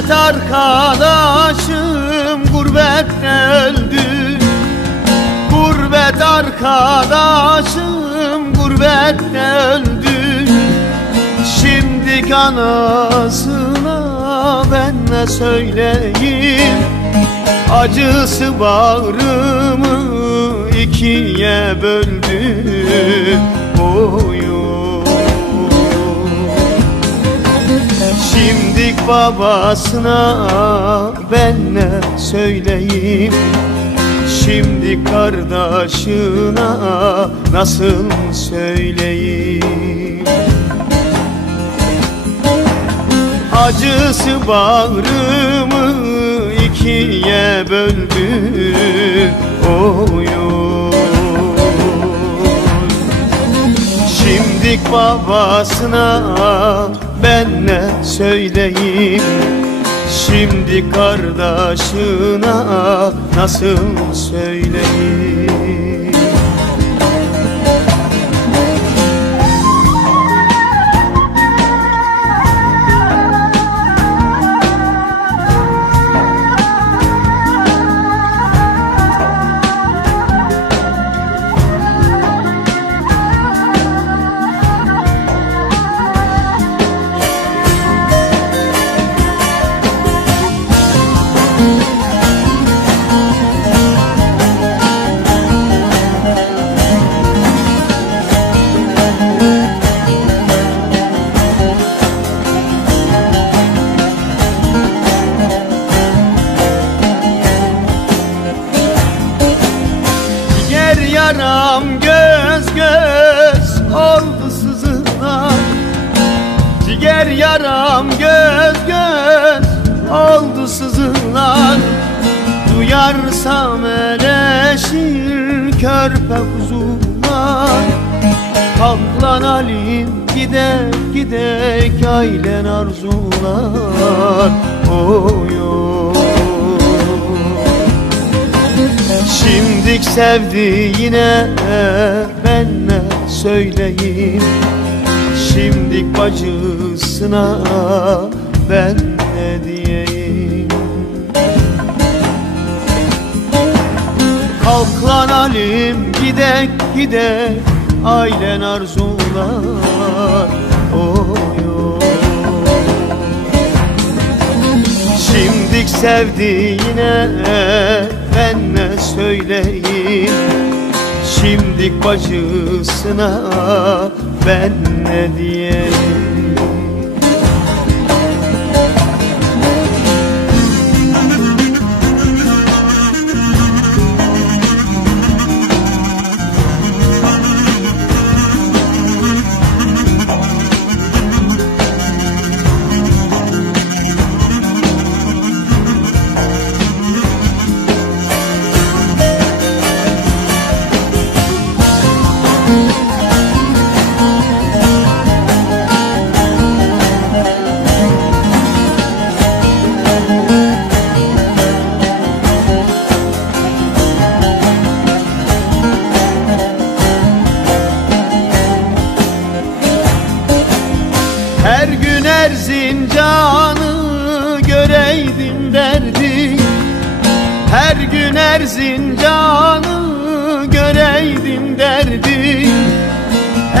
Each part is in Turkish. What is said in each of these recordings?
Gurbet arkadaşım gurbette öldü. Gurbet arkadaşım gurbette öldü. Şimdi anasına ben ne söyleyeyim? Acısı bağrımı ikiye böldü. Şimdik babasına ben ne söyleyeyim? Şimdi kardeşine nasıl söyleyeyim? Acısı bağrımı ikiye böldü. Şimdik babasına ben ne söyleyeyim? Şimdi kardeşine nasıl söyleyeyim? Yaram göz göz oldu sızılar. Ciger yaram göz göz oldu sızılar. Duyarsam eleşir körpe kuzular. Kalk lan Halim gidek gidek ailen arzular. Oy oy. Şimdik sevdiğine ben ne söyleyeyim? Şimdik bacısına ben ne diyeyim? Kalk lan Halim gidek gidek ailen arzular. Oy oy. Şimdik sevdiğine ben ne söyleyeyim? Şimdik bacısına ben ne diyeyim? Her gün Erzincan'ı göreydim derdim. Her gün Erzincan'ı göreydim derdim.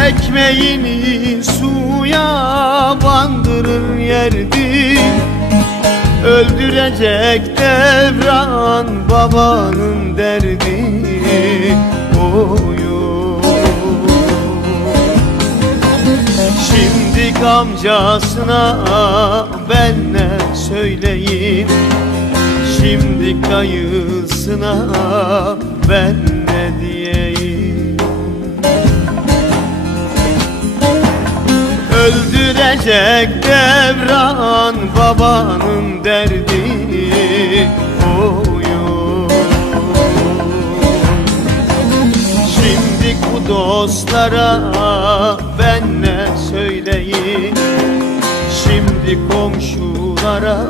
Ekmeğini suya bandırır yerdim. Öldürecek devran babanın derdi. Oy Şimdik amcasına ben ne söyleyeyim? Şimdik dayısına ben ne diyeyim? Öldürecek devran babanın derdi. Oy Şimdik bu dostlara ben ne söyleyeyim? Şimdi komşulara